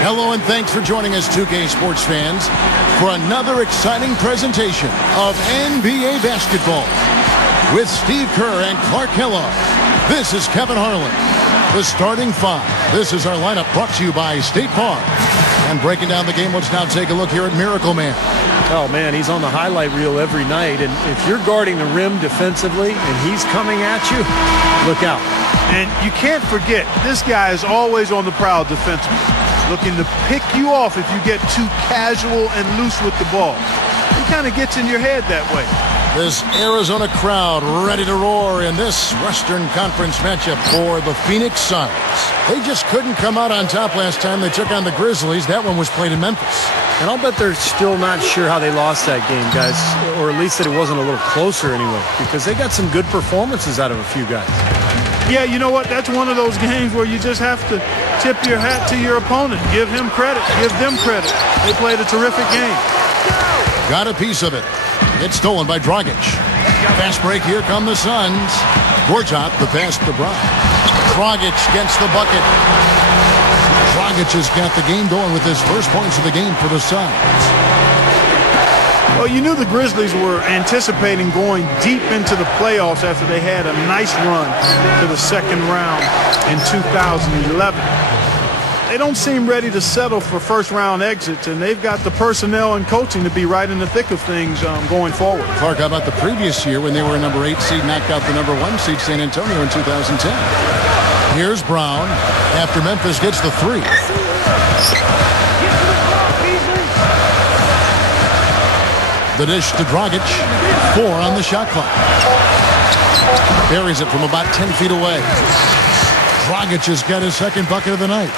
Hello and thanks for joining us, 2K Sports fans, for another exciting presentation of NBA basketball. With Steve Kerr and Clark Kellogg, this is Kevin Harlan. The starting five. This is our lineup brought to you by State Farm. And breaking down the game, let's now take a look here at Miracle Man. Oh, man, he's on the highlight reel every night. And if you're guarding the rim defensively and he's coming at you, look out. And you can't forget, this guy is always on the prowl defensively, looking to pick you off if you get too casual and loose with the ball. He kind of gets in your head that way. This Arizona crowd ready to roar in this Western Conference matchup for the Phoenix Suns. They just couldn't come out on top last time they took on the Grizzlies. That one was played in Memphis. And I'll bet they're still not sure how they lost that game, guys, or at least that it wasn't a little closer anyway, because they got some good performances out of a few guys. Yeah, you know what? That's one of those games where you just have to tip your hat to your opponent. Give him credit. Give them credit. They played a terrific game. Got a piece of it. It's stolen by Dragic. Fast break. Here come the Suns. Gortat, the pass to Brown. Dragic gets the bucket. Dragic has got the game going with his first points of the game for the Suns. Well, you knew the Grizzlies were anticipating going deep into the playoffs after they had a nice run to the second round in 2011. They don't seem ready to settle for first-round exits, and they've got the personnel and coaching to be right in the thick of things going forward. Clark, how about the previous year when they were a number 8 seed, knocked out the number 1 seed San Antonio in 2010? Here's Brown after Memphis gets the three. The dish to Dragic. 4 on the shot clock. Buries it from about 10 feet away. Dragic has got his second bucket of the night.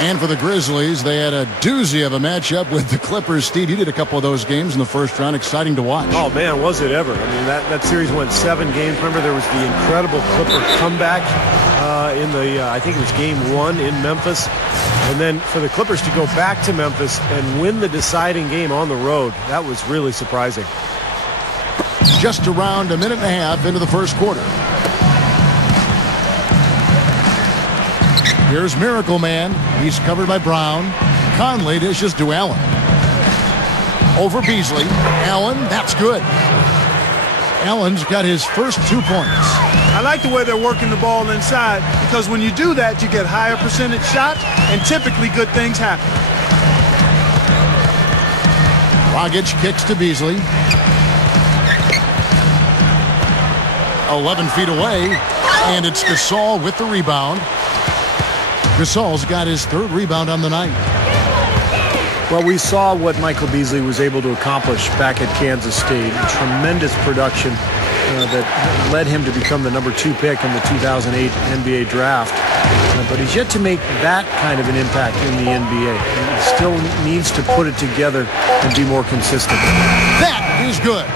And for the Grizzlies, they had a doozy of a matchup with the Clippers. Steve, you did a couple of those games in the first round. Exciting to watch. Oh, man, was it ever. I mean, that series went 7 games. Remember, there was the incredible Clipper comeback in the, I think it was game 1 in Memphis. And then for the Clippers to go back to Memphis and win the deciding game on the road, that was really surprising. Just around a minute and a half into the first quarter. Here's Miracle Man. He's covered by Brown. Conley dishes to Allen. Over Beasley. Allen, that's good. Allen's got his first 2 points. I like the way they're working the ball inside, because when you do that, you get higher percentage shots, and typically good things happen. Dragic kicks to Beasley. 11 feet away, and it's Gasol with the rebound. Gasol's got his 3rd rebound on the night. Well, we saw what Michael Beasley was able to accomplish back at Kansas State. Tremendous production that led him to become the number 2 pick in the 2008 NBA draft. But he's yet to make that kind of an impact in the NBA. He still needs to put it together and be more consistent. That is good.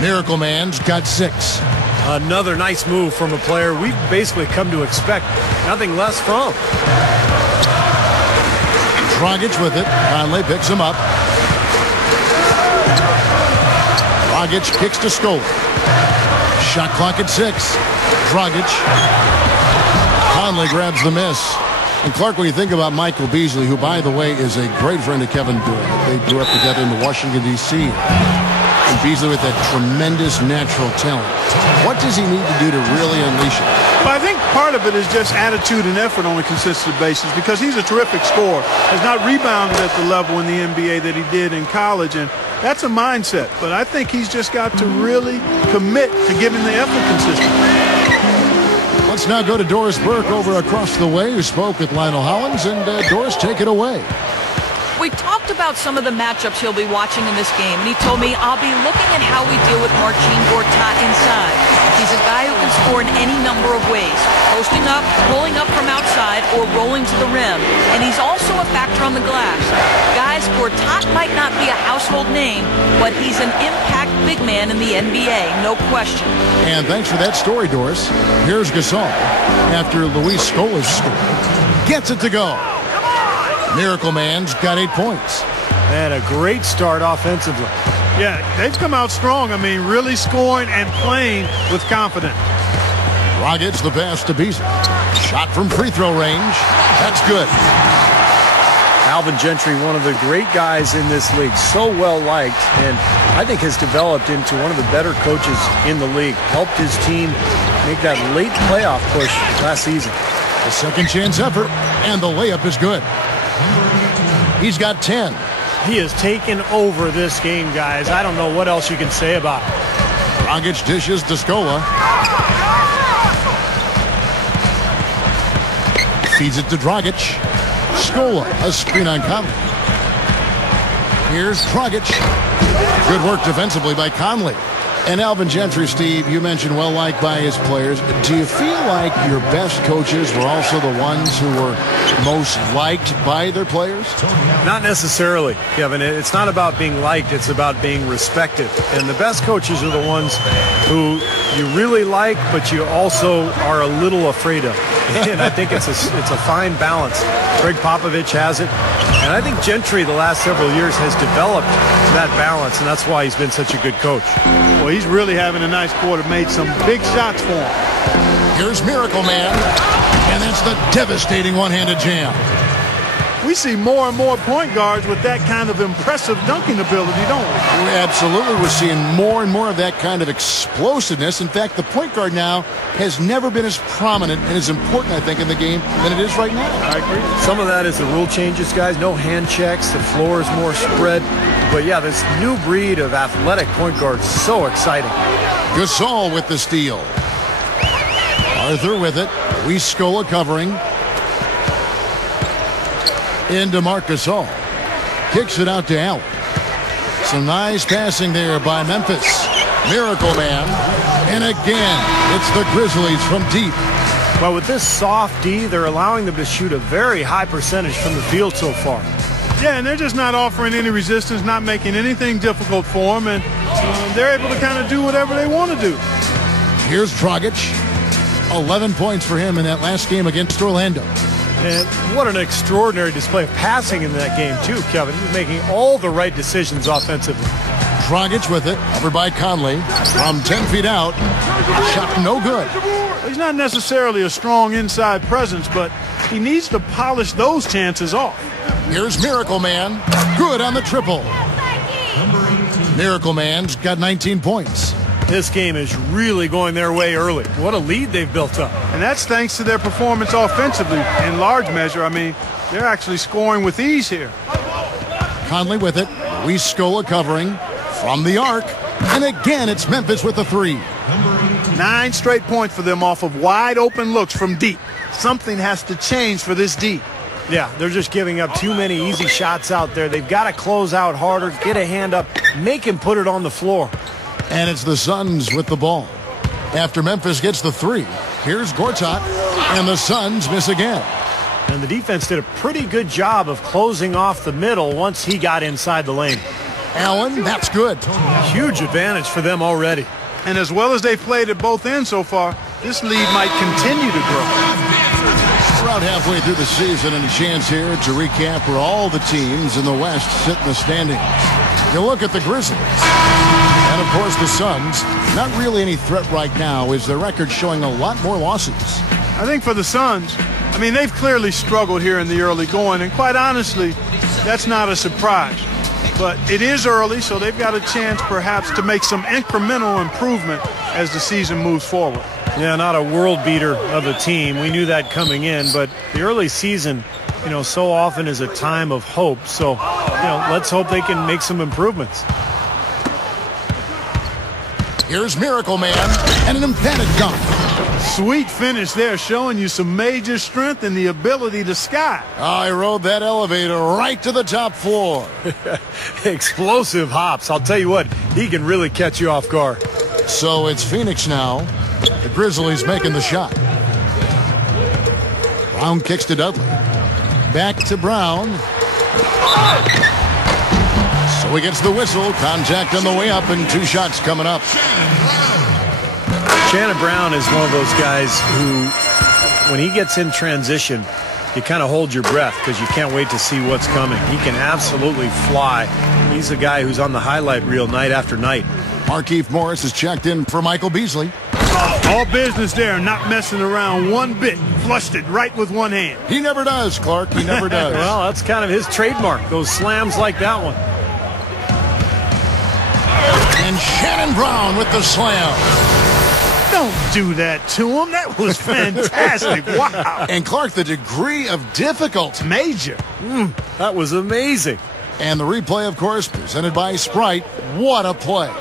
Miracle Man's got 6. Another nice move from a player we've basically come to expect nothing less from. Dragic with it. Conley picks him up. Dragic kicks to Scola. Shot clock at 6. Dragic. Conley grabs the miss. And Clark, when you think about Michael Beasley, who, by the way, is a great friend of Kevin Durant. They grew up together in the Washington, D.C. And Beasley with that tremendous natural talent. What does he need to do to really unleash it? Well, I think part of it is just attitude and effort on a consistent basis, because he's a terrific scorer. Has not rebounded at the level in the NBA that he did in college, and that's a mindset. But I think he's just got to really commit to giving the effort consistently. Let's now go to Doris Burke over across the way, who spoke with Lionel Hollins. And Doris, take it away. We talked about some of the matchups he'll be watching in this game, and he told me, I'll be looking at how we deal with Marcin Gortat inside. He's a guy who can score in any number of ways, posting up, pulling up from outside, or rolling to the rim. And he's also a factor on the glass. Guys, Gortat might not be a household name, but he's an impact big man in the NBA, no question. And thanks for that story, Doris. Here's Gasol after Luis Scola's score. Gets it to go. Miracle Man's got 8 points. And a great start offensively. Yeah, they've come out strong. I mean, really scoring and playing with confidence. Dragic the pass to Beasley. Shot from free throw range. That's good. Alvin Gentry, one of the great guys in this league, so well liked, and I think has developed into one of the better coaches in the league. Helped his team make that late playoff push last season. The second chance effort, and the layup is good. He's got 10. He has taken over this game, guys. I don't know what else you can say about it. Dragic dishes to Scola. Feeds it to Dragic. Scola, a screen on Conley. Here's Dragic. Good work defensively by Conley. And Alvin Gentry, Steve, you mentioned well-liked by his players. Do you feel like your best coaches were also the ones who were most liked by their players? Not necessarily, Kevin. It's not about being liked. It's about being respected. And the best coaches are the ones who you really like, but you also are a little afraid of. And I think it's a fine balance. Greg Popovich has it. And I think Gentry the last several years has developed that balance, and that's why he's been such a good coach. Well, he's really having a nice quarter, made some big shots for him. Here's Miracle Man, and that's the devastating one-handed jam. We see more and more point guards with that kind of impressive dunking ability, don't we? Absolutely. We're seeing more and more of that kind of explosiveness. In fact, the point guard now has never been as prominent and as important, I think, in the game than it is right now. I agree. Some of that is the rule changes, guys. No hand checks. The floor is more spread. But, yeah, this new breed of athletic point guards, so exciting. Gasol with the steal. Arthur with it. Scola covering. Into Marc Gasol. Kicks it out to Allen. Some nice passing there by Memphis. Miracle Man. And again, it's the Grizzlies from deep. Well, with this soft D, they're allowing them to shoot a very high percentage from the field so far. Yeah, and they're just not offering any resistance, not making anything difficult for them, and they're able to kind of do whatever they want to do. Here's Dragic. 11 points for him in that last game against Orlando. And what an extraordinary display of passing in that game, too, Kevin. He's making all the right decisions offensively. Dragic with it, over by Conley. From 10 feet out. Shot no good. Well, he's not necessarily a strong inside presence, but he needs to polish those chances off. Here's Miracle Man. Good on the triple. Miracle Man's got 19 points. This game is really going their way early. What a lead they've built up. And that's thanks to their performance offensively in large measure. I mean, they're actually scoring with ease here. Conley with it. Scola covering from the arc. And again, it's Memphis with the three. 9 straight points for them off of wide open looks from deep. Something has to change for this D. Yeah, they're just giving up too many easy shots out there. They've got to close out harder, get a hand up, make him put it on the floor. And it's the Suns with the ball. After Memphis gets the three, here's Gortat, and the Suns miss again. And the defense did a pretty good job of closing off the middle once he got inside the lane. Allen, that's good. Huge advantage for them already. And as well as they've played at both ends so far, this lead might continue to grow. Around halfway through the season, and a chance here to recap where all the teams in the West sit in the standings. You look at the Grizzlies. And, of course, the Suns, not really any threat right now, is their record showing a lot more losses. I think for the Suns, I mean, they've clearly struggled here in the early going, and quite honestly, that's not a surprise. But it is early, so they've got a chance perhaps to make some incremental improvement as the season moves forward. Yeah, not a world beater of a team. We knew that coming in, but the early season, so often is a time of hope. So, let's hope they can make some improvements. Here's Miracle Man, and an emphatic dunk. Sweet finish there, showing you some major strength and the ability to sky. I rode that elevator right to the top floor. Explosive hops. I'll tell you what, he can really catch you off guard. So it's Phoenix now. The Grizzlies making the shot. Brown kicks to Dudley. Back to Brown. So he gets the whistle. Contact on the way up, and 2 shots coming up. Shannon Brown is one of those guys who, when he gets in transition, you kind of hold your breath because you can't wait to see what's coming. He can absolutely fly. He's a guy who's on the highlight reel night after night. Markieff Morris is checked in for Michael Beasley. All business there, not messing around one bit. Flushed it right with one hand. He never does, Clark. He never does. Well, that's kind of his trademark, those slams like that one. And Shannon Brown with the slam. Don't do that to him. That was fantastic. Wow. And Clark, the degree of difficulty. Major. That was amazing. And the replay, of course, presented by Sprite. What a play.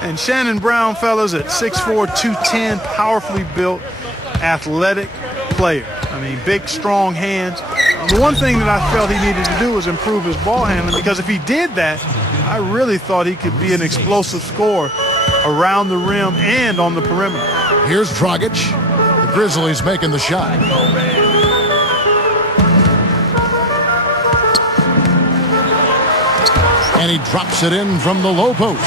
And Shannon Brown, fellas, at 6'4", 210, powerfully built, athletic player. I mean, big, strong hands. The one thing that I felt he needed to do was improve his ball handling, because if he did that, I really thought he could be an explosive scorer around the rim and on the perimeter. Here's Dragic. The Grizzlies making the shot. And he drops it in from the low post.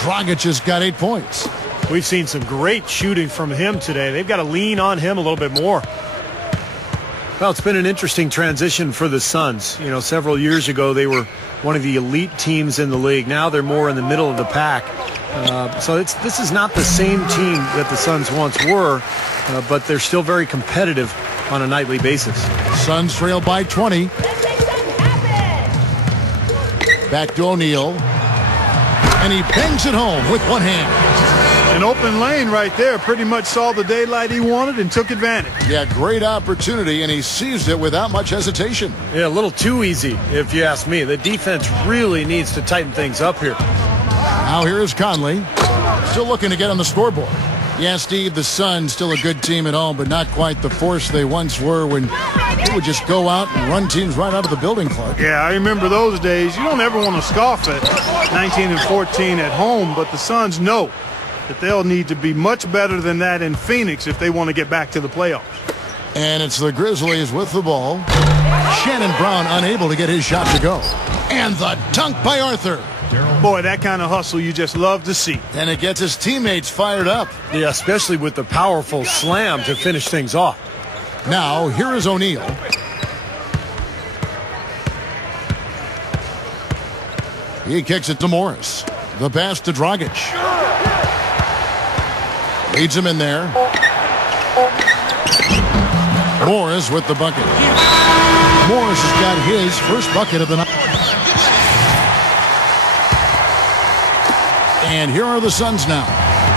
Dragic has got 8 points. We've seen some great shooting from him today. They've got to lean on him a little bit more. Well, it's been an interesting transition for the Suns. You know, several years ago, they were one of the elite teams in the league. Now they're more in the middle of the pack. So this is not the same team that the Suns once were, but they're still very competitive on a nightly basis. Suns trail by 20. Back to O'Neal. And he bangs it home with one hand. An open lane right there. Pretty much saw the daylight he wanted and took advantage. Yeah, great opportunity, and he seized it without much hesitation. Yeah, a little too easy, if you ask me. The defense really needs to tighten things up here. Now here is Conley. Still looking to get on the scoreboard. Yeah, Steve, the Suns still a good team at all, but not quite the force they once were when they would just go out and run teams right out of the building, Clark. Yeah, I remember those days. You don't ever want to scoff at 19-14 at home, but the Suns know that they'll need to be much better than that in Phoenix if they want to get back to the playoffs. And it's the Grizzlies with the ball. Shannon Brown unable to get his shot to go. And the dunk by Arthur. Boy, that kind of hustle you just love to see. And it gets his teammates fired up. Yeah, especially with the powerful slam to finish things off. Now, here is O'Neal. He kicks it to Morris. The pass to Dragic. Leads him in there. Morris with the bucket. Morris has got his first bucket of the night. And here are the Suns now.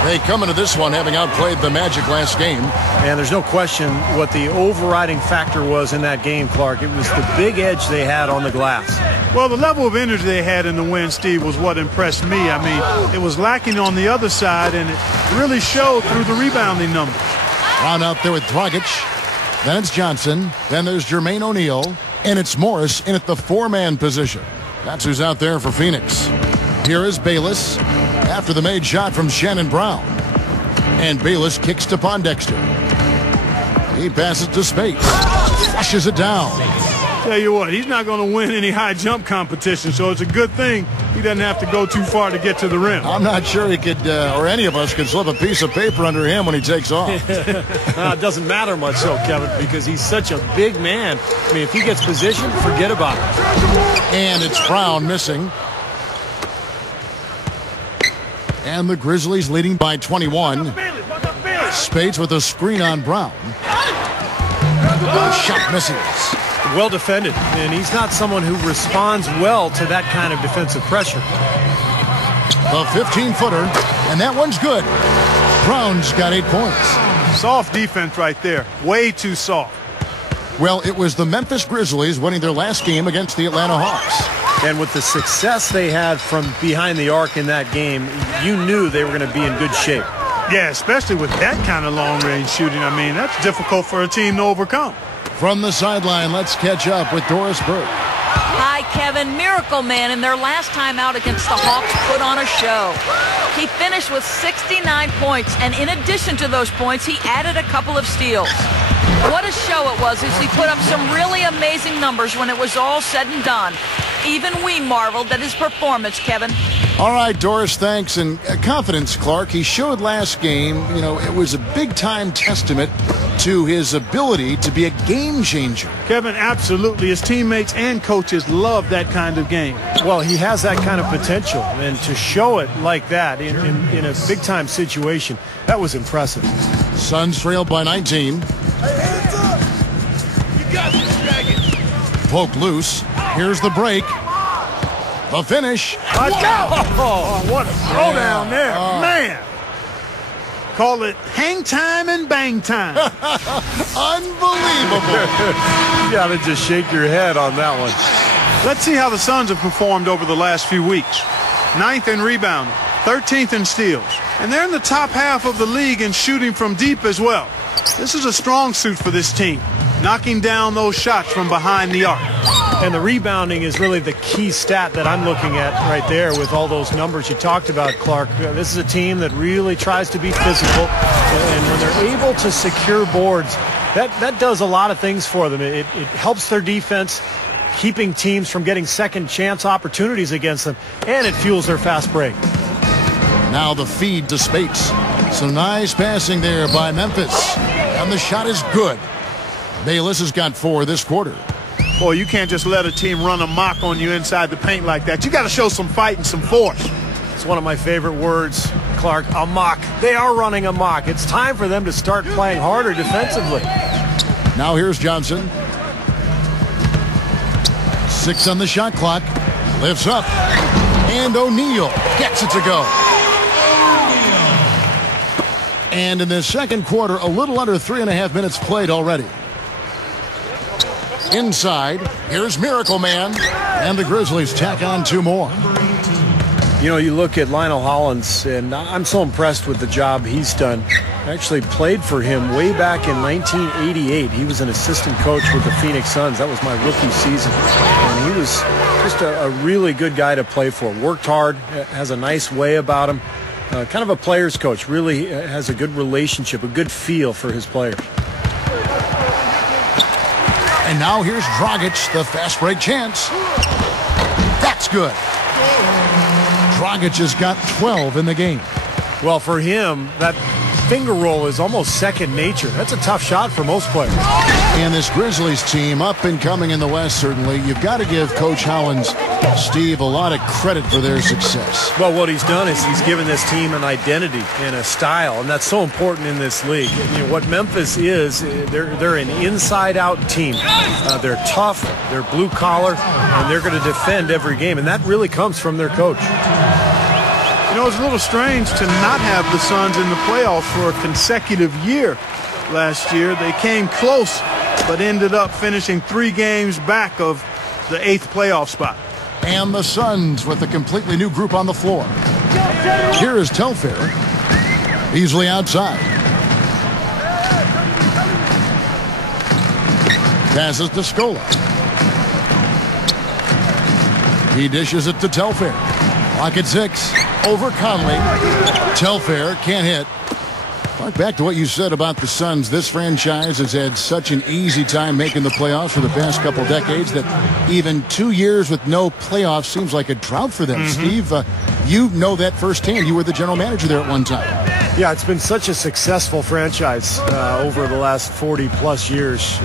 They come into this one having outplayed the Magic last game. And there's no question what the overriding factor was in that game, Clark. It was the big edge they had on the glass. Well, the level of energy they had in the win, Steve, was what impressed me. I mean, it was lacking on the other side, and it really showed through the rebounding numbers. Brown out there with Dragic. Then it's Johnson. Then there's Jermaine O'Neal. And it's Morris in at the four-man position. That's who's out there for Phoenix. Here is Bayless after the made shot from Shannon Brown. And Bayless kicks to Pondexter. He passes to Space. Flushes it down. Tell you what, he's not going to win any high jump competition, so it's a good thing he doesn't have to go too far to get to the rim. I'm not sure he could, or any of us could slip a piece of paper under him when he takes off. It doesn't matter much, though, Kevin, because he's such a big man. I mean, if he gets positioned, forget about it. And it's Brown missing. And the Grizzlies leading by 21. Spades with a screen on Brown. Shot misses. Well defended, and he's not someone who responds well to that kind of defensive pressure. The 15-footer, and that one's good. Brown's got 8 points. Soft defense right there. Way too soft. Well, it was the Memphis Grizzlies winning their last game against the Atlanta Hawks. And with the success they had from behind the arc in that game, you knew they were going to be in good shape. Yeah, especially with that kind of long-range shooting. I mean, that's difficult for a team to overcome. From the sideline, let's catch up with Doris Burke. Hi, Kevin. Miracle Man in their last time out against the Hawks put on a show. He finished with 69 points, and in addition to those points, he added a couple of steals. What a show it was as he put up some really amazing numbers when it was all said and done. Even we marveled at his performance, Kevin. All right, Doris, thanks. And confidence, Clark. He showed last game, it was a big-time testament to his ability to be a game changer. Kevin, absolutely. His teammates and coaches love that kind of game. Well, he has that kind of potential, and to show it like that in a big-time situation, that was impressive. Suns trailed by 19. Hands up! You got this, Dragon. Poke loose. Here's the break. The finish. Let's go! Oh, what a throwdown there. Man. Call it hang time and bang time. Unbelievable. You got to just shake your head on that one. Let's see how the Suns have performed over the last few weeks. 9th in rebounding, 13th in steals. And they're in the top half of the league in shooting from deep as well. This is a strong suit for this team, knocking down those shots from behind the arc. And the rebounding is really the key stat that I'm looking at right there with all those numbers you talked about, Clark. This is a team that really tries to be physical, and when they're able to secure boards, that does a lot of things for them. It helps their defense, keeping teams from getting second chance opportunities against them, and it fuels their fast break. Now the feed to Spates. Some nice passing there by Memphis. And the shot is good. Bayless has got 4 this quarter. Boy, you can't just let a team run amok on you inside the paint like that. You got to show some fight and some force. It's one of my favorite words, Clark, amok. They are running amok. It's time for them to start playing harder defensively. Now here's Johnson. 6 on the shot clock. Lifts up. And O'Neal gets it to go. And in the second quarter, a little under 3.5 minutes played already. Inside, here's Miracle Man. And the Grizzlies tack on 2 more. You look at Lionel Hollins, and I'm so impressed with the job he's done. I actually played for him way back in 1988. He was an assistant coach with the Phoenix Suns. That was my rookie season. And he was just a really good guy to play for. Worked hard, has a nice way about him. Kind of a player's coach. Really has a good relationship, a good feel for his players. And now here's Dragic, the fast break chance. That's good. Dragic has got 12 in the game. Well, for him, that finger roll is almost second nature. That's a tough shot for most players. And this Grizzlies team, up and coming in the West, certainly. You've got to give Coach Hollins, Steve, a lot of credit for their success. Well, what he's done is he's given this team an identity and a style, and that's so important in this league. What Memphis is, they're an inside-out team. They're tough, they're blue-collar, and they're going to defend every game, and that really comes from their coach. It's a little strange to not have the Suns in the playoffs for a consecutive year last year. They came close, but ended up finishing 3 games back of the 8th playoff spot. And the Suns with a completely new group on the floor. Here is Telfair. Easily outside. Passes to Scola. He dishes it to Telfair. Clock at 6. Over Conley. Telfair can't hit. Back to what you said about the Suns. This franchise has had such an easy time making the playoffs for the past couple decades that even 2 years with no playoffs seems like a drought for them. Steve, you know that firsthand. You were the general manager there at one time. Yeah, it's been such a successful franchise over the last 40-plus years,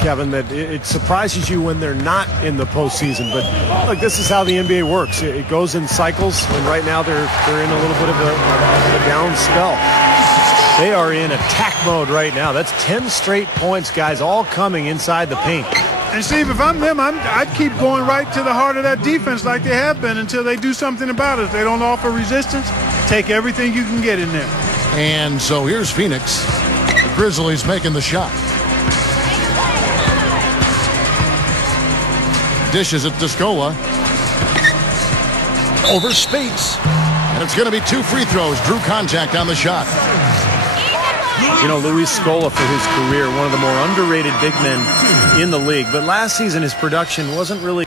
Kevin, that it surprises you when they're not in the postseason. But look, this is how the NBA works. It goes in cycles, and right now they're in a little bit of a down spell. They are in attack mode right now. That's 10 straight points, guys, all coming inside the paint. And, Steve, if I'm them, I'd keep going right to the heart of that defense like they have been until they do something about it. If they don't offer resistance, take everything you can get in there. And so here's Phoenix. The Grizzlies making the shot. Dishes it to Scola. Over Spates. And it's going to be 2 free throws. Drew contact on the shot. Luis Scola, for his career, one of the more underrated big men in the league. But last season, his production wasn't really...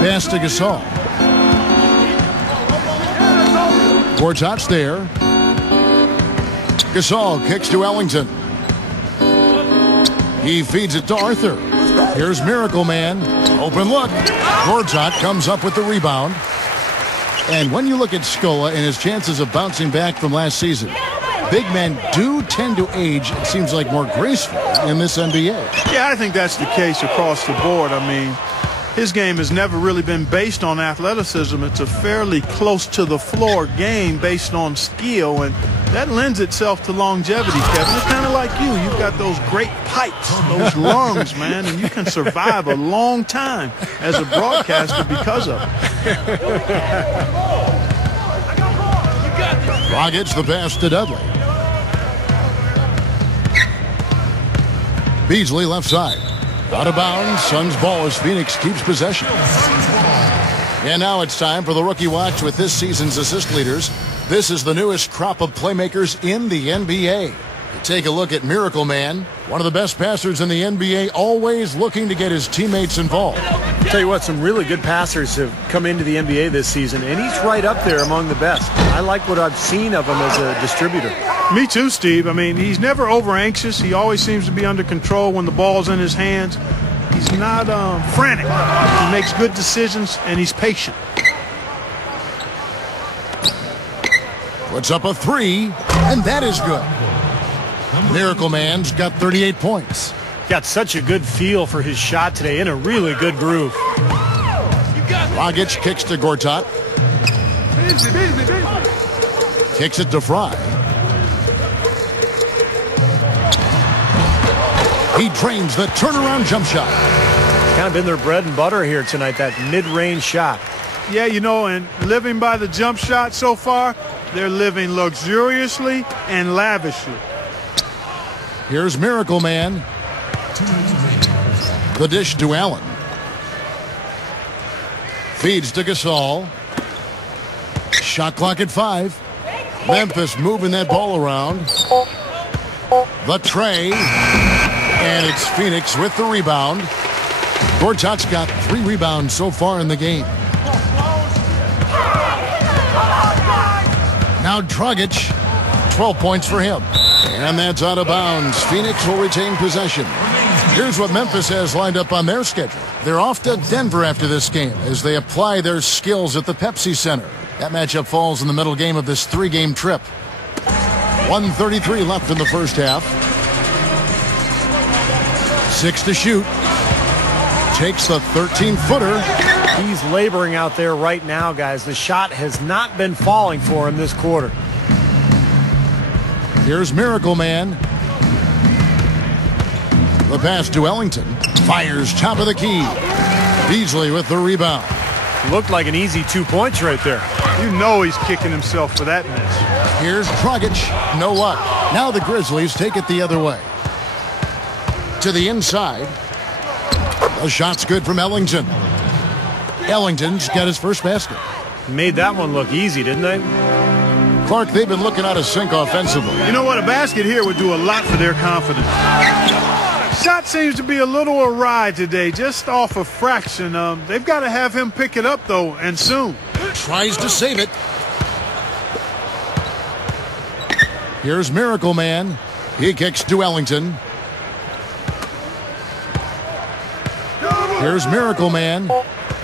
Pass to Gasol. Gortat's there. Gasol kicks to Ellington. He feeds it to Arthur. Here's Miracle Man. Open look. Gortat comes up with the rebound. And when you look at Scola and his chances of bouncing back from last season, big men do tend to age, it seems like, more gracefully in this NBA. Yeah, I think that's the case across the board. I mean, his game has never really been based on athleticism. It's a fairly close to the floor game based on skill, and that lends itself to longevity, Kevin. It's kind of like you. You've got those great pipes, those lungs, man, and you can survive a long time as a broadcaster because of it. Dragic the pass to Dudley. Beasley left side. Out of bounds. Suns ball as Phoenix keeps possession. And now it's time for the Rookie Watch with this season's assist leaders. This is the newest crop of playmakers in the NBA. Take a look at Miracle Man, one of the best passers in the NBA, always looking to get his teammates involved. I'll tell you what, some really good passers have come into the NBA this season, and he's right up there among the best. I like what I've seen of him as a distributor. Me too, Steve. I mean, he's never over-anxious. He always seems to be under control when the ball's in his hands. He's not frantic. He makes good decisions, and he's patient. Puts up a three, and that is good. Miracle Man's got 38 points. Got such a good feel for his shot today, in a really good groove. Dragic kicks to Gortat. Kicks it to Fry. He drains the turnaround jump shot. Kind of been their bread and butter here tonight, that mid-range shot. Yeah, you know, and living by the jump shot so far, they're living luxuriously and lavishly. Here's Miracle Man. The dish to Allen. Feeds to Gasol. Shot clock at 5. Memphis moving that ball around. The tray. And it's Phoenix with the rebound. Gortat's got 3 rebounds so far in the game. Now Dragic, 12 points for him. And that's out of bounds. Phoenix will retain possession. Here's what Memphis has lined up on their schedule. They're off to Denver after this game as they apply their skills at the Pepsi Center. That matchup falls in the middle game of this 3-game trip. 1:33 left in the first half. 6 to shoot. Takes the 13-footer. He's laboring out there right now, guys. The shot has not been falling for him this quarter. Here's Miracle Man. The pass to Ellington. Fires top of the key. Beasley with the rebound. Looked like an easy 2 points right there. You know he's kicking himself for that miss. Here's Dragic. No luck. Now the Grizzlies take it the other way. To the inside. The shot's good from Ellington. Ellington's got his first basket. Made that one look easy, didn't they? Clark, they've been looking out of sync offensively. You know what? A basket here would do a lot for their confidence. Shot seems to be a little awry today, just off a fraction. They've got to have him pick it up, though, and soon. Tries to save it. Here's Miracle Man. He kicks to Ellington. Here's Miracle Man.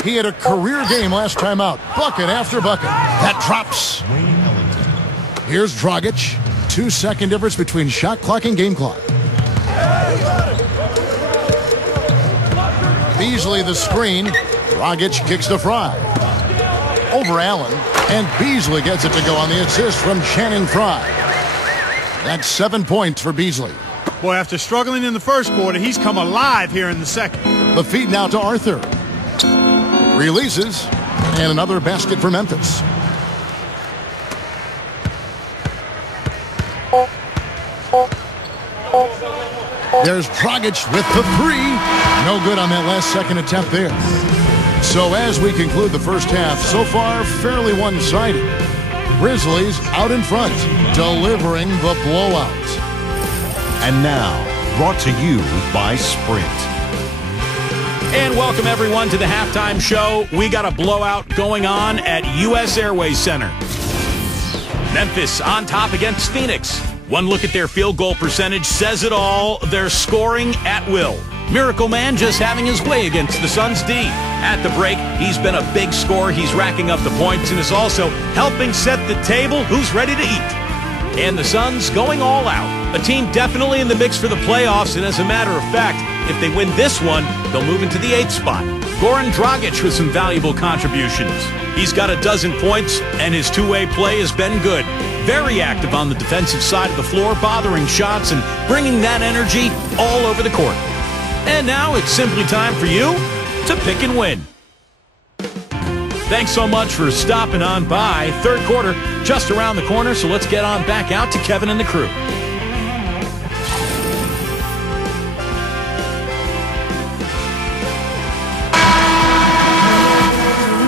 He had a career game last time out. Bucket after bucket. That drops. Here's Dragic. 2-second difference between shot clock and game clock. Beasley the screen. Dragic kicks to Fry. Over Allen. And Beasley gets it to go on the assist from Channing Frye. That's 7 points for Beasley. Boy, after struggling in the first quarter, he's come alive here in the second. The feed now to Arthur. Releases. And another basket for Memphis. There's Dragic with the 3. No good on that last second attempt there. So as we conclude the first half, so far fairly one-sided. Grizzlies out in front, delivering the blowout. And now, brought to you by Sprint. And welcome everyone to the halftime show. We got a blowout going on at U.S. Airways Center. Memphis on top against Phoenix. One look at their field goal percentage says it all. They're scoring at will. Miracle Man just having his way against the Suns D. At the break, he's been a big scorer. He's racking up the points and is also helping set the table. Who's ready to eat? And the Suns going all out. A team definitely in the mix for the playoffs, and as a matter of fact, if they win this one, they'll move into the 8th spot. Goran Dragic with some valuable contributions. He's got 12 points, and his two-way play has been good. Very active on the defensive side of the floor, bothering shots and bringing that energy all over the court. And now it's simply time for you to pick and win. Thanks so much for stopping on by. Third quarter just around the corner, so let's get on back out to Kevin and the crew.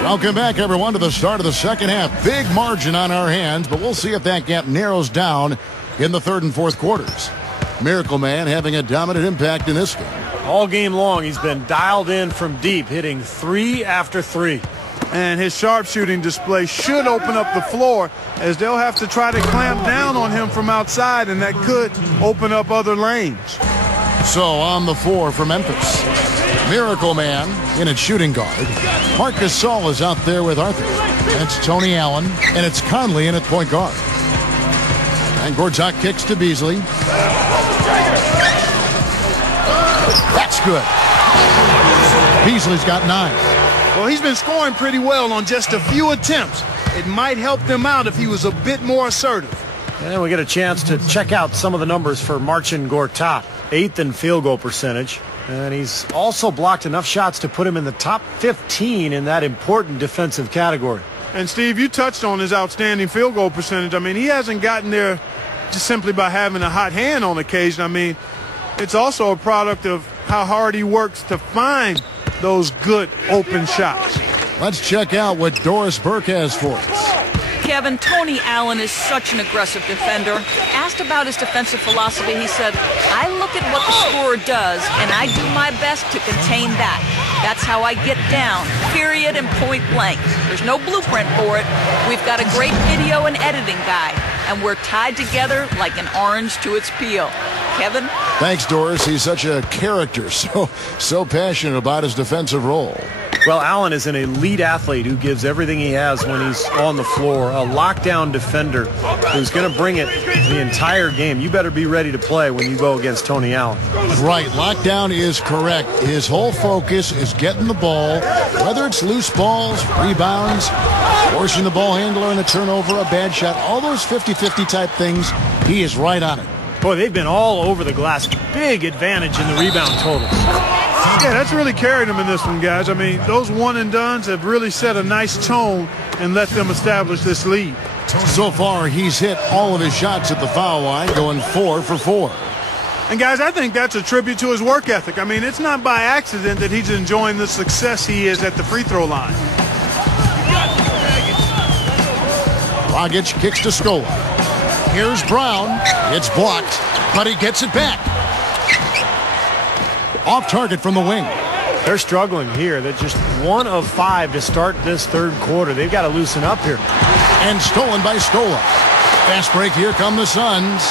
Welcome back, everyone, to the start of the second half. Big margin on our hands, but we'll see if that gap narrows down in the third and fourth quarters. Miracle Man having a dominant impact in this game. All game long, he's been dialed in from deep, hitting 3 after 3. And his sharpshooting display should open up the floor, as they'll have to try to clamp down on him from outside, and that could open up other lanes. So on the floor for Memphis, Miracle Man in at shooting guard. Marc Gasol is out there with Arthur. It's Tony Allen, and it's Conley in at point guard. And Gortat kicks to Beasley. That's good. Beasley's got 9. Well, he's been scoring pretty well on just a few attempts. It might help them out if he was a bit more assertive. And we get a chance to check out some of the numbers for Marcin Gortat. 8th in field goal percentage. And he's also blocked enough shots to put him in the top 15 in that important defensive category. And, Steve, you touched on his outstanding field goal percentage. I mean, he hasn't gotten there just simply by having a hot hand on occasion. I mean, it's also a product of how hard he works to find those good open shots. Let's check out what Doris Burke has for us. Kevin, Tony Allen is such an aggressive defender. Asked about his defensive philosophy, he said, I look at what the scorer does, and I do my best to contain that. That's how I get down, period and point blank. There's no blueprint for it. We've got a great video and editing guy, and we're tied together like an orange to its peel. Kevin? Thanks, Doris. He's such a character, so passionate about his defensive role. Well, Allen is an elite athlete who gives everything he has when he's on the floor. A lockdown defender who's going to bring it the entire game. You better be ready to play when you go against Tony Allen. Right. Lockdown is correct. His whole focus is getting the ball, whether it's loose balls, rebounds, forcing the ball handler in a turnover, a bad shot, all those 50-50 type things, he is right on it. Boy, they've been all over the glass. Big advantage in the rebound totals. Yeah, that's really carried them in this one, guys. I mean, those one-and-dones have really set a nice tone and let them establish this lead. So far, he's hit all of his shots at the foul line, going 4 for 4. And, guys, I think that's a tribute to his work ethic. I mean, it's not by accident that he's enjoying the success he is at the free throw line. Dragic kicks to Scola. Here's Brown. It's blocked, but he gets it back. Off target from the wing. They're struggling here. They're just 1 of 5 to start this third quarter. They've got to loosen up here. And stolen by Scola. Fast break. Here come the Suns.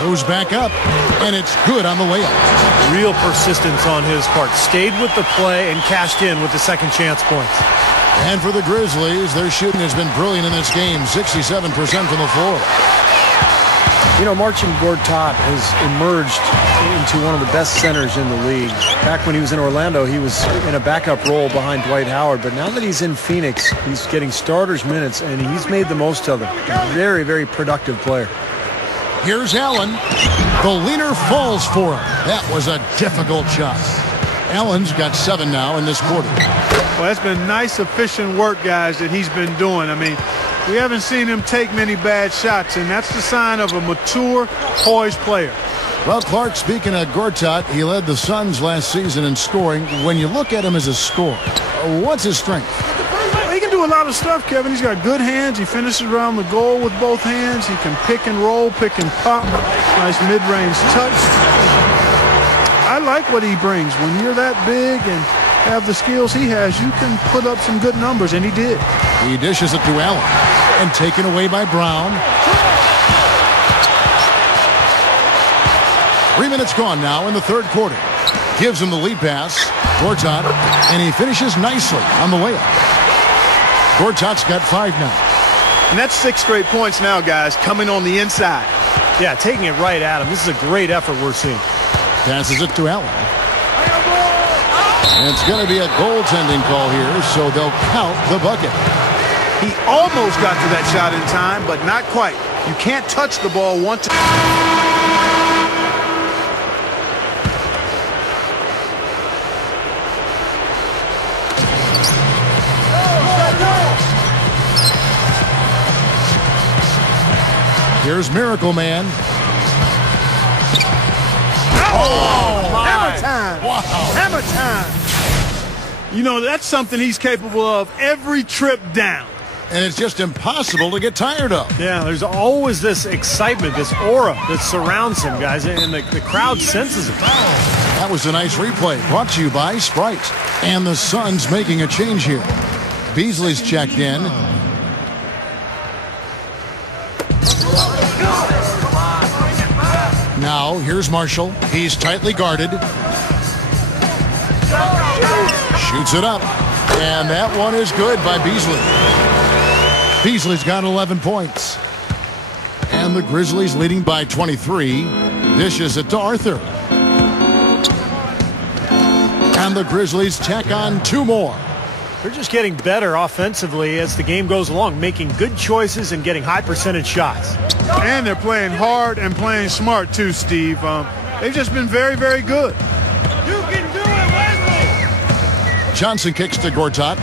Goes back up, and it's good on the way up. Real persistence on his part. Stayed with the play and cashed in with the second chance points. And for the Grizzlies, their shooting has been brilliant in this game. 67% from the floor. You know, Marcin Gortat has emerged into one of the best centers in the league. Back when he was in Orlando, he was in a backup role behind Dwight Howard. But now that he's in Phoenix, he's getting starters minutes, and he's made the most of it. Very, very productive player. Here's Allen. The leaner falls for him. That was a difficult shot. Allen's got 7 now in this quarter. Well, that's been nice, efficient work, guys, that he's been doing. I mean, we haven't seen him take many bad shots, and that's the sign of a mature, poised player. Well, Clark, speaking of Gortat, he led the Suns last season in scoring. When you look at him as a scorer, what's his strength? Well, he can do a lot of stuff, Kevin. He's got good hands. He finishes around the goal with both hands. He can pick and roll, pick and pop. Nice mid-range touch. I like what he brings. When you're that big and have the skills he has, you can put up some good numbers, and he did. He dishes it to Allen, and taken away by Brown. 3 minutes gone now in the third quarter. Gives him the lead pass. Gortat, and he finishes nicely on the layup. Gortat's got 5 now. And that's 6 straight points now, guys, coming on the inside. Yeah, taking it right at him. This is a great effort we're seeing. Passes it to Allen. And it's going to be a goaltending call here, so they'll count the bucket. He almost got to that shot in time, but not quite. You can't touch the ball once. Here's Miracle Man. Hammer time! Wow. Hammer time! You know, that's something he's capable of every trip down. And it's just impossible to get tired of. Yeah, there's always this excitement, this aura that surrounds him, guys, and the crowd senses it. That was a nice replay, brought to you by Sprite. And the Suns making a change here. Beasley's checked in. Now, here's Marshall. He's tightly guarded. Shoots it up. And that one is good by Beasley. Beasley's got 11 points. And the Grizzlies leading by 23. Dishes it to Arthur. And the Grizzlies tack on 2 more. They're just getting better offensively as the game goes along, making good choices and getting high percentage shots. And they're playing hard and playing smart too, Steve. They've just been very, very good. You can do it, Wesley! Johnson kicks to Gortat.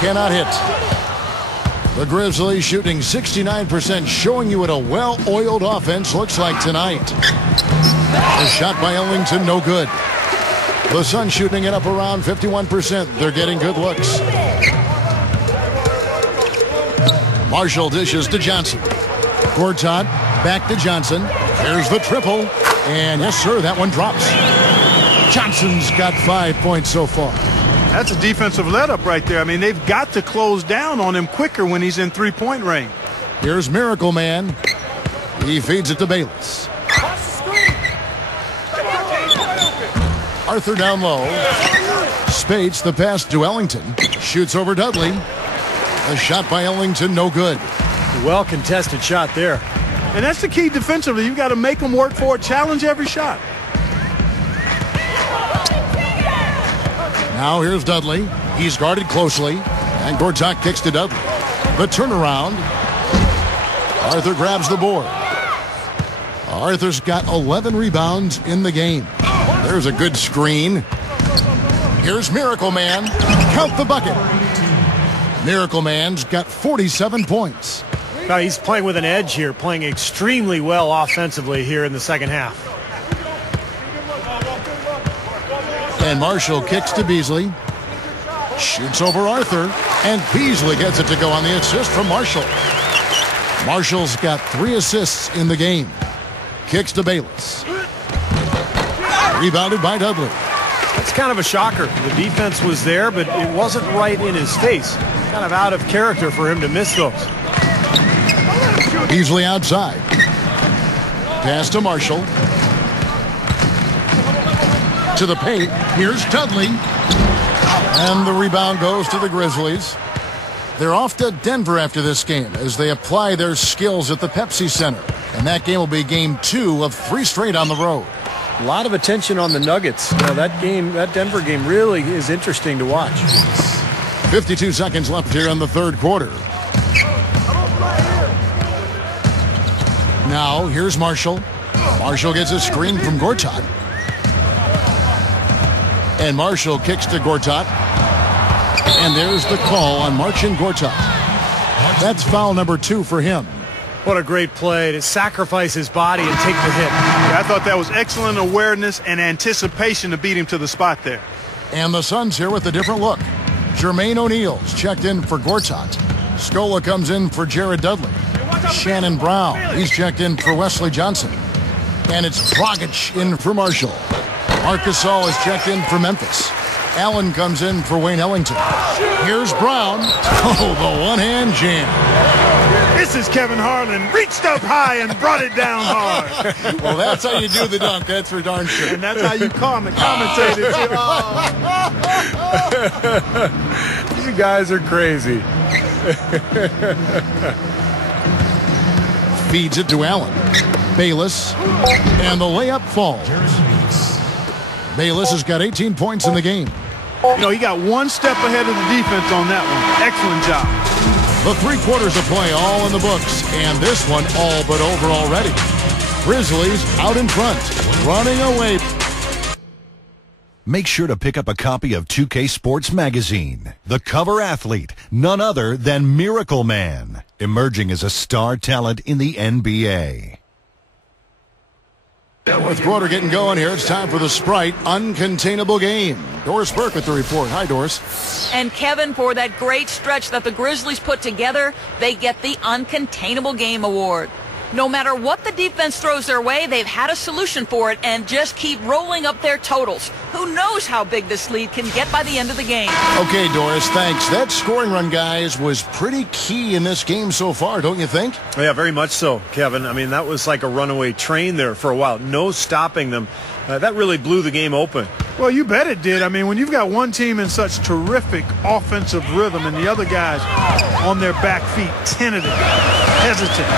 Cannot hit. The Grizzlies shooting 69%, showing you what a well-oiled offense looks like tonight. A shot by Ellington, no good. The Suns shooting it up around 51%. They're getting good looks. Marshall dishes to Johnson. Gortat back to Johnson. There's the triple. And yes, sir, that one drops. Johnson's got 5 points so far. That's a defensive let-up right there. I mean, they've got to close down on him quicker when he's in three-point range. Here's Miracle Man. He feeds it to Bayless. Arthur down low. Spates the pass to Ellington. Shoots over Dudley. A shot by Ellington, no good. Well contested shot there. And that's the key defensively. You've got to make them work for it, challenge every shot. Now here's Dudley. He's guarded closely. And Gortat kicks to Dudley. The turnaround. Arthur grabs the board. Arthur's got 11 rebounds in the game. There's a good screen. Here's Miracle Man. Count the bucket. Miracle Man's got 47 points. Now he's playing with an edge here, playing extremely well offensively here in the second half. And Marshall kicks to Beasley. Shoots over Arthur. And Beasley gets it to go on the assist from Marshall. Marshall's got 3 assists in the game. Kicks to Bayless. Rebounded by Dudley. That's kind of a shocker. The defense was there, but it wasn't right in his face. Kind of out of character for him to miss those. Beasley outside. Pass to Marshall. To the paint. Here's Dudley. And the rebound goes to the Grizzlies. They're off to Denver after this game as they apply their skills at the Pepsi Center. And that game will be game 2 of 3 straight on the road. A lot of attention on the Nuggets. Now that Denver game really is interesting to watch. 52 seconds left here in the third quarter. Now here's Marshall. Marshall gets a screen from Gortat. And Marshall kicks to Gortat. And there's the call on Marcin Gortat. That's foul number 2 for him. What a great play to sacrifice his body and take the hit. Yeah, I thought that was excellent awareness and anticipation to beat him to the spot there. And the Suns here with a different look. Jermaine O'Neal's checked in for Gortat. Scola comes in for Jared Dudley. Shannon Brown, he's checked in for Wesley Johnson. And it's Dragic in for Marshall. Marc Gasol is checked in for Memphis. Allen comes in for Wayne Ellington. Here's Brown. Oh, the one-hand jam. This is Kevin Harlan. Reached up high and brought it down hard. Well, that's how you do the dunk. That's for darn sure. And that's how you commentate it, too. You guys are crazy. Feeds it to Allen. Bayless. And the layup falls. Bayless has got 18 points in the game. You know, he got one step ahead of the defense on that one. Excellent job. The 3 quarters of play all in the books, and this one all but over already. Grizzlies out in front, running away. Make sure to pick up a copy of 2K Sports Magazine. The cover athlete, none other than Miracle Man, emerging as a star talent in the NBA. Fourth quarter getting going here. It's time for the Sprite Uncontainable Game. Doris Burke with the report. Hi, Doris. And Kevin, for that great stretch that the Grizzlies put together, they get the Uncontainable Game Award. No matter what the defense throws their way, they've had a solution for it and just keep rolling up their totals. Who knows how big this lead can get by the end of the game? Okay, Doris, thanks. That scoring run, guys, was pretty key in this game so far, don't you think? Yeah, very much so, Kevin. I mean, that was like a runaway train there for a while. No stopping them. That really blew the game open. Well, you bet it did. I mean, when you've got one team in such terrific offensive rhythm and the other guys on their back feet, tentative, hesitant,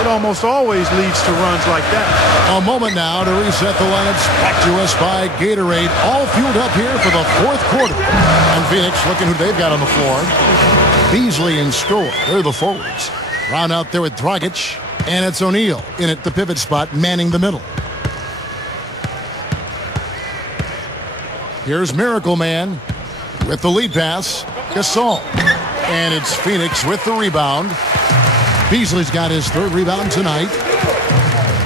it almost always leads to runs like that. A moment now to reset the lineups. Back to us by Gatorade. All fueled up here for the fourth quarter. And Phoenix looking who they've got on the floor. Beasley and Score. They're the forwards. Brown out there with Dragic. And it's O'Neal in at the pivot spot, manning the middle. Here's Miracle Man with the lead pass. Gasol. And it's Phoenix with the rebound. Beasley's got his 3rd rebound tonight.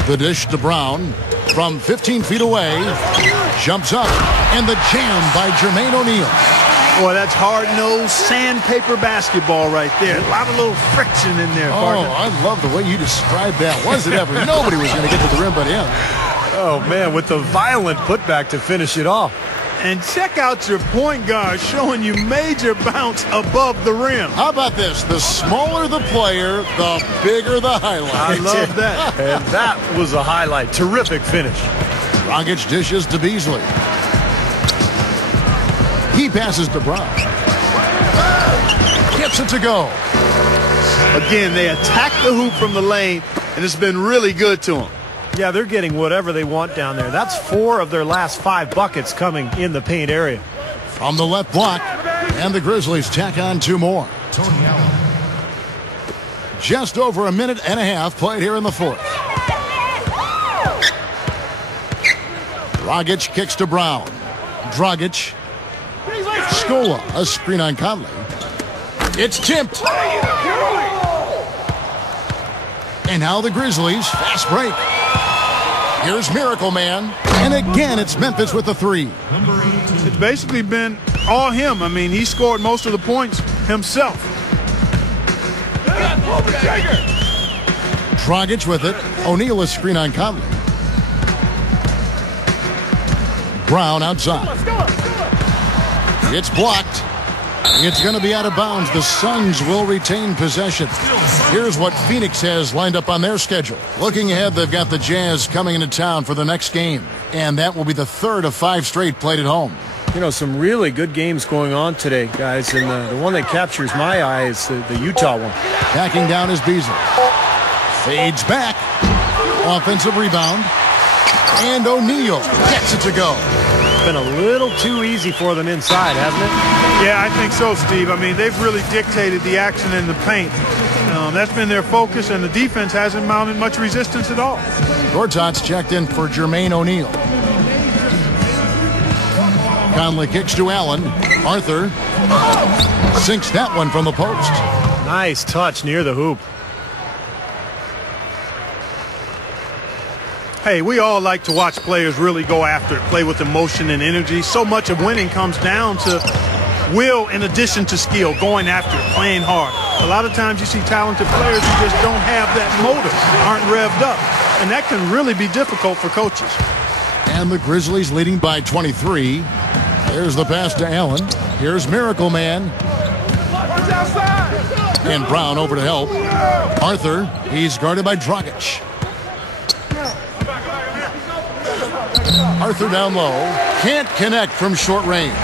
The dish to Brown from 15 feet away. Jumps up. And the jam by Jermaine O'Neal. Boy, that's hard-nosed sandpaper basketball right there. A lot of little friction in there, partner. Oh, I love the way you described that. Was it ever? Nobody was going to get to the rim but him. Oh, man, with the violent putback to finish it off. And check out your point guard showing you major bounce above the rim. How about this? The smaller the player, the bigger the highlight. I love that. And that was a highlight. Terrific finish. Dragic dishes to Beasley. He passes to Brown. Gets it to go. Again, they attack the hoop from the lane, and it's been really good to them. Yeah, they're getting whatever they want down there. That's 4 of their last 5 buckets coming in the paint area. From the left block, and the Grizzlies tack on 2 more. Just over a minute and a half played here in the fourth. Dragic kicks to Brown. Dragic. Scola, a screen on Conley. It's tipped. And now the Grizzlies, fast break. Here's Miracle Man. And again, it's Memphis with the 3. It's basically been all him. I mean, he scored most of the points himself. Dragic with it. O'Neal, a screen on Conley. Brown outside. It's blocked. It's going to be out of bounds. The Suns will retain possession. Here's what Phoenix has lined up on their schedule. Looking ahead, they've got the Jazz coming into town for the next game. And that will be the 3rd of 5 straight played at home. You know, some really good games going on today, guys. And the one that captures my eye is the Utah one. Backing down is Beasley. Fades back. Offensive rebound. And O'Neal gets it to go. Been a little too easy for them inside, hasn't it? Yeah, I think so, Steve. I mean, they've really dictated the action in the paint. That's been their focus, and the defense hasn't mounted much resistance at all. Gortat's checked in for Jermaine O'Neal. Conley kicks to Allen. Arthur sinks that one from the post. Nice touch near the hoop. Hey, we all like to watch players really go after it, play with emotion and energy. So much of winning comes down to will in addition to skill, going after it, playing hard. A lot of times you see talented players who just don't have that motive, aren't revved up. And that can really be difficult for coaches. And the Grizzlies leading by 23. There's the pass to Allen. Here's Miracle Man. And Brown over to help. Arthur, he's guarded by Dragic. Arthur down low. Can't connect from short range.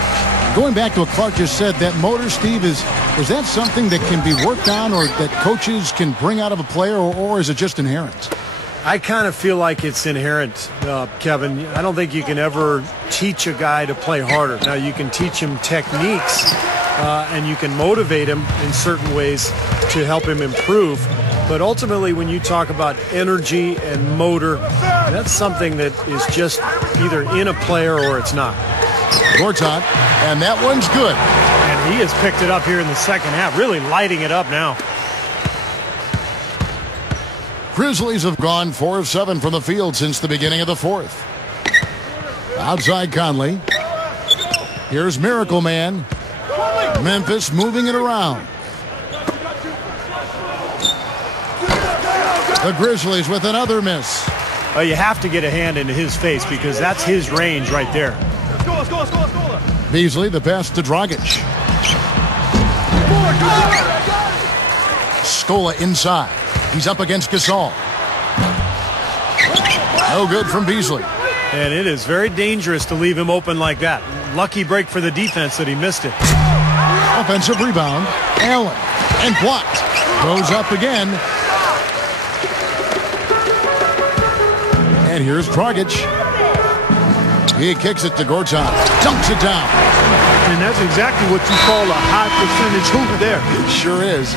Going back to what Clark just said, that motor, Steve, is that something that can be worked on or that coaches can bring out of a player, or is it just inherent? I kind of feel like it's inherent, Kevin. I don't think you can ever teach a guy to play harder. Now, you can teach him techniques, and you can motivate him in certain ways to help him improve. But ultimately, when you talk about energy and motor, that's something that is just either in a player or it's not. Gortat, and that one's good. And he has picked it up here in the second half, really lighting it up now. Grizzlies have gone 4 of 7 from the field since the beginning of the fourth. Outside Conley. Here's Miracle Man. Memphis moving it around. The Grizzlies with another miss. Well, you have to get a hand into his face because that's his range right there. Beasley, the pass to Dragic. Scola inside. He's up against Gasol. No good from Beasley. And it is very dangerous to leave him open like that. Lucky break for the defense that he missed it. Offensive rebound. Allen. And blocked. Goes up again. And here's Dragic. He kicks it to Gortat. Dunks it down. And that's exactly what you call a high percentage hoop there. It sure is.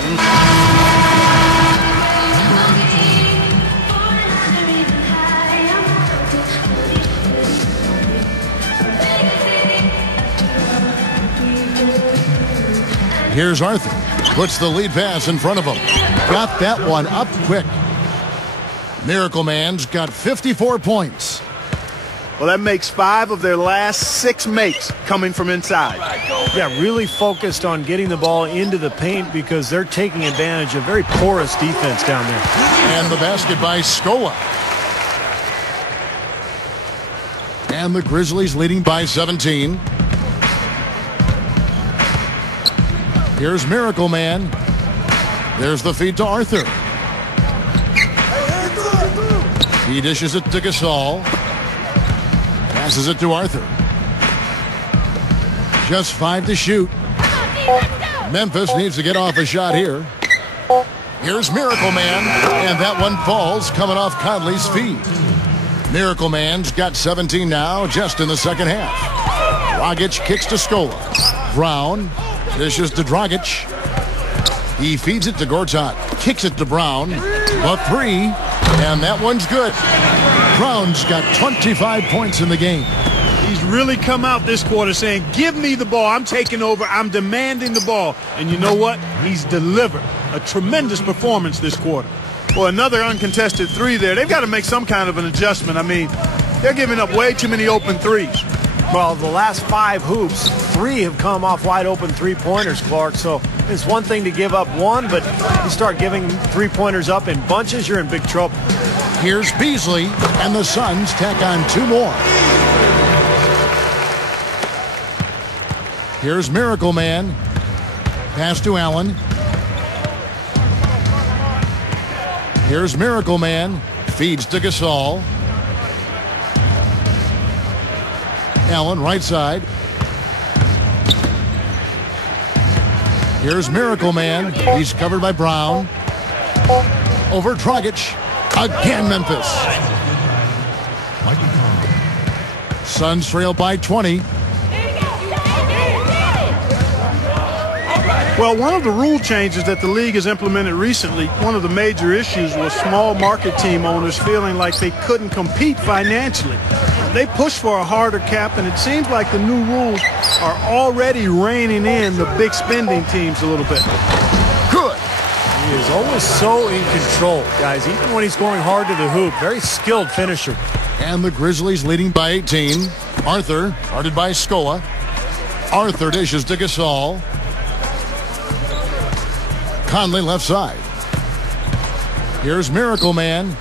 Here's Arthur. Puts the lead pass in front of him. Got that one up quick. Miracle Man's got 54 points. Well, that makes 5 of their last 6 makes coming from inside. Yeah, really focused on getting the ball into the paint because they're taking advantage of very porous defense down there. And the basket by Scola. And the Grizzlies leading by 17. Here's Miracle Man. There's the feed to Arthur. He dishes it to Gasol. Passes it to Arthur. Just 5 to shoot. Memphis needs to get off a shot here. Here's Miracle Man. And that one falls coming off Conley's feet. Miracle Man's got 17 now just in the second half. Dragic kicks to Scola. Brown dishes to Dragic. He feeds it to Gortat. Kicks it to Brown. A 3. And that one's good. Brown's got 25 points in the game. He's really come out this quarter saying, give me the ball. I'm taking over. I'm demanding the ball. And you know what? He's delivered a tremendous performance this quarter. Well, another uncontested 3 there. They've got to make some kind of an adjustment. I mean, they're giving up way too many open 3s. Well, the last 5 hoops, 3 have come off wide open 3-pointers, Clark. So it's one thing to give up 1, but you start giving 3-pointers up in bunches, you're in big trouble. Here's Beasley, and the Suns tack on 2 more. Here's Miracle Man. Pass to Allen. Here's Miracle Man. Feeds to Gasol. Allen, right side. Here's Miracle Man. He's covered by Brown. Over Dragic. Again, Memphis. Suns trail by 20. Well, one of the rule changes that the league has implemented recently, one of the major issues was small market team owners feeling like they couldn't compete financially. They pushed for a harder cap, and it seems like the new rules are already reining in the big spending teams a little bit. Good. He is always so in control, guys, even when he's going hard to the hoop. Very skilled finisher. And the Grizzlies leading by 18. Arthur, guarded by Scola. Arthur dishes to Gasol. Conley left side. Here's Miracle Man.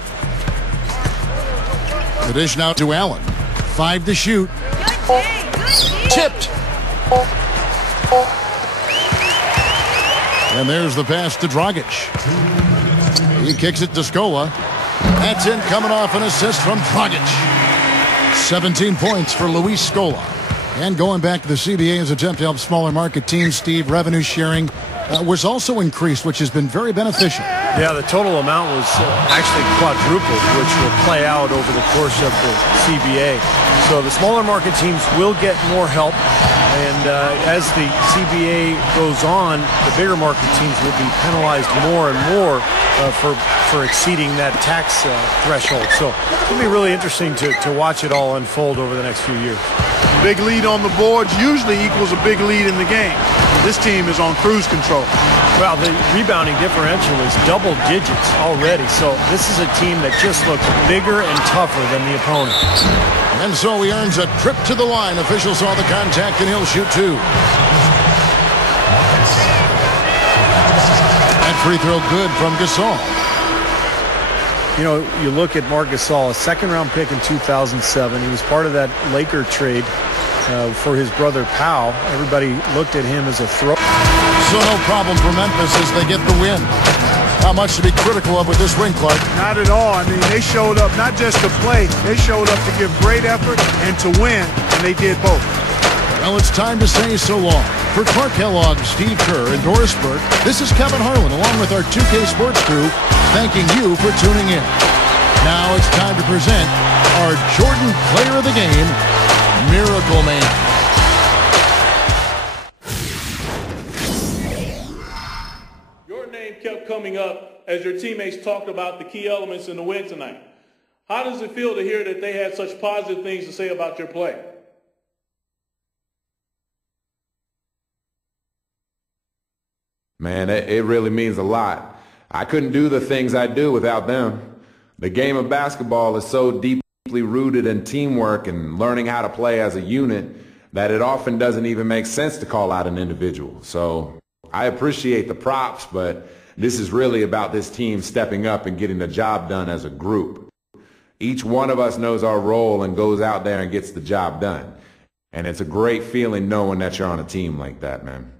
The dish now to Allen. 5 to shoot. Tipped. And there's the pass to Dragic. He kicks it to Scola. That's in, coming off an assist from Dragic. 17 points for Luis Scola. And going back to the CBA's attempt to help smaller market teams, Steve, revenue sharing was also increased, which has been very beneficial. Yeah, the total amount was actually quadrupled, which will play out over the course of the CBA. So the smaller market teams will get more help. And as the CBA goes on, the bigger market teams will be penalized more and more for exceeding that tax threshold. So it's going to be really interesting to watch it all unfold over the next few years. Big lead on the boards usually equals a big lead in the game. This team is on cruise control. Well, the rebounding differential is double digits already. So this is a team that just looks bigger and tougher than the opponent. And so he earns a trip to the line. Officials saw the contact, and he'll shoot two. That free throw good from Gasol. You know, you look at Marc Gasol, a second-round pick in 2007. He was part of that Laker trade for his brother Pau. Everybody looked at him as a throw. So no problem for Memphis as they get the win. How much to be critical of with this win, Clark? Not at all. I mean, they showed up not just to play. They showed up to give great effort and to win, and they did both. Well, it's time to say so long. For Clark Kellogg, Steve Kerr, and Doris Burke, this is Kevin Harlan along with our 2K Sports crew thanking you for tuning in. Now it's time to present our Jordan Player of the Game, Miracle Man. Your name kept coming up as your teammates talked about the key elements in the win tonight. How does it feel to hear that they had such positive things to say about your play? Man, it really means a lot. I couldn't do the things I do without them. The game of basketball is so deeply rooted in teamwork and learning how to play as a unit that it often doesn't even make sense to call out an individual. So I appreciate the props, but this is really about this team stepping up and getting the job done as a group. Each one of us knows our role and goes out there and gets the job done. And it's a great feeling knowing that you're on a team like that, man.